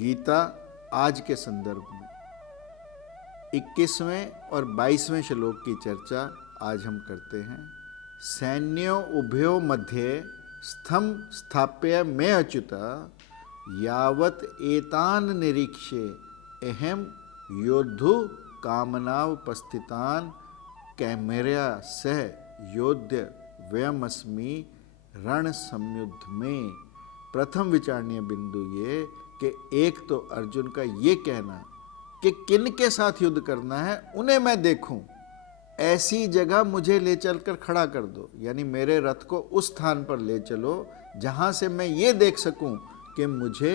गीता आज के संदर्भ में 21वें और 22वें श्लोक की चर्चा आज हम करते हैं। सैन्यो उभयो मध्ये स्थम स्थाप्य में अच्युत यावत एतान निरीक्षे अहम योद्धु कामनावपस्थितान कैमेर्या सह योध्य व्यमस्मि रण संयुद्ध में। प्रथम विचारणीय बिंदु ये कि एक तो अर्जुन का ये कहना कि किन के साथ युद्ध करना है उन्हें मैं देखूं, ऐसी जगह मुझे ले चलकर खड़ा कर दो, यानी मेरे रथ को उस स्थान पर ले चलो जहां से मैं ये देख सकूं कि मुझे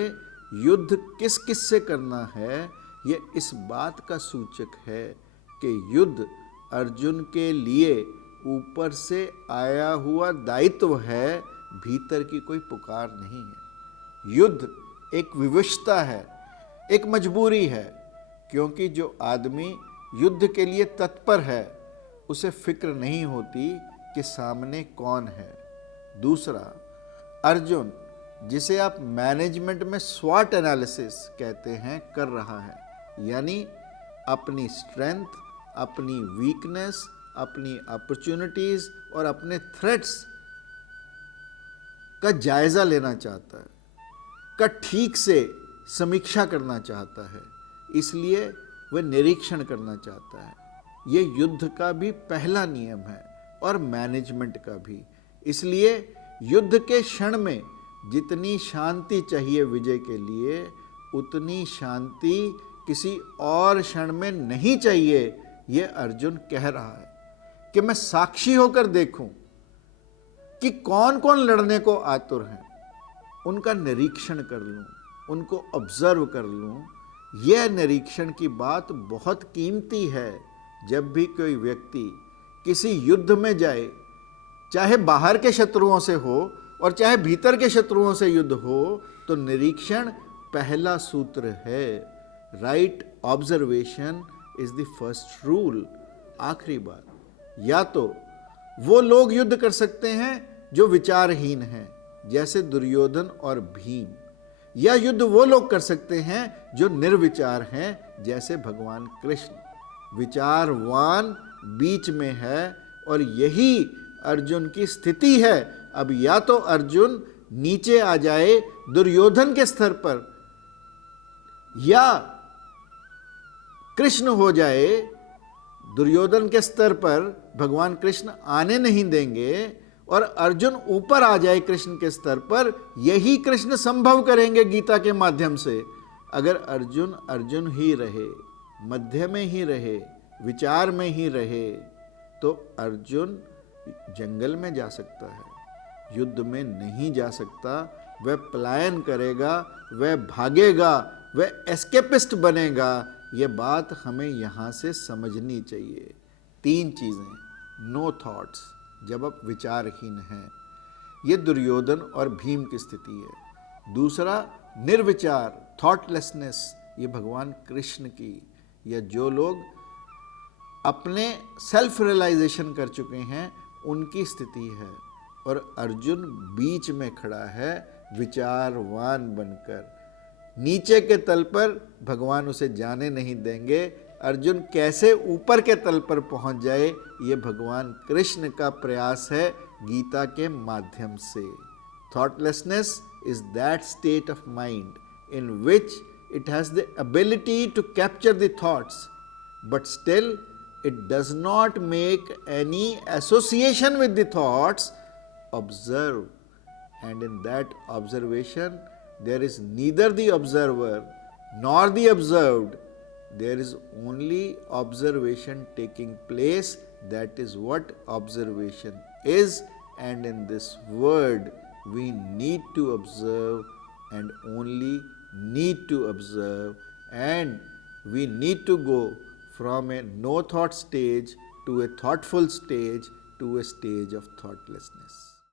युद्ध किस किस से करना है। ये इस बात का सूचक है कि युद्ध अर्जुन के लिए ऊपर से आया हुआ दायित्व है, भीतर की कोई पुकार नहीं है। युद्ध एक विवशता है, एक मजबूरी है, क्योंकि जो आदमी युद्ध के लिए तत्पर है उसे फिक्र नहीं होती कि सामने कौन है। दूसरा, अर्जुन जिसे आप मैनेजमेंट में स्वॉट एनालिसिस कहते हैं कर रहा है, यानी अपनी स्ट्रेंथ, अपनी वीकनेस, अपनी अपॉर्चुनिटीज और अपने थ्रेट्स का जायजा लेना चाहता है, का ठीक से समीक्षा करना चाहता है, इसलिए वह निरीक्षण करना चाहता है। यह युद्ध का भी पहला नियम है और मैनेजमेंट का भी। इसलिए युद्ध के क्षण में जितनी शांति चाहिए विजय के लिए, उतनी शांति किसी और क्षण में नहीं चाहिए। यह अर्जुन कह रहा है कि मैं साक्षी होकर देखूं कि कौन कौन लड़ने को आतुर हैं, उनका निरीक्षण कर लूं, उनको ऑब्जर्व कर लूं। यह निरीक्षण की बात बहुत कीमती है। जब भी कोई व्यक्ति किसी युद्ध में जाए, चाहे बाहर के शत्रुओं से हो और चाहे भीतर के शत्रुओं से युद्ध हो, तो निरीक्षण पहला सूत्र है। Right observation is the first rule. आखिरी बात, या तो वो लोग युद्ध कर सकते हैं जो विचारहीन हैं, जैसे दुर्योधन और भीम, या युद्ध वो लोग कर सकते हैं जो निर्विचार हैं, जैसे भगवान कृष्ण। विचारवान बीच में है और यही अर्जुन की स्थिति है। अब या तो अर्जुन नीचे आ जाए दुर्योधन के स्तर पर, या कृष्ण हो जाए दुर्योधन के स्तर पर, भगवान कृष्ण आने नहीं देंगे, और अर्जुन ऊपर आ जाए कृष्ण के स्तर पर। यही कृष्ण संभव करेंगे गीता के माध्यम से। अगर अर्जुन अर्जुन ही रहे, मध्य में ही रहे, विचार में ही रहे, तो अर्जुन जंगल में जा सकता है, युद्ध में नहीं जा सकता। वह पलायन करेगा, वह भागेगा, वह एस्केपिस्ट बनेगा। यह बात हमें यहाँ से समझनी चाहिए। तीन चीज़ें, नो थॉट्स, जब आप विचारहीन हैं, ये दुर्योधन और भीम की स्थिति है। दूसरा, निर्विचार, थॉटलेसनेस, ये भगवान कृष्ण की, या जो लोग अपने सेल्फ रियलाइजेशन कर चुके हैं उनकी स्थिति है। और अर्जुन बीच में खड़ा है विचारवान बनकर। नीचे के तल पर भगवान उसे जाने नहीं देंगे। अर्जुन कैसे ऊपर के तल पर पहुंच जाए, ये भगवान कृष्ण का प्रयास है गीता के माध्यम से। Thoughtlessness is that state of mind in which it has the ability to capture the thoughts, but still it does not make any association with the thoughts. Observe, and in that observation there is neither the observer nor the observed. There is only observation taking place. That is what observation is. And in this word, we need to observe and only need to observe. And we need to go from a no thought stage to a thoughtful stage to a stage of thoughtlessness.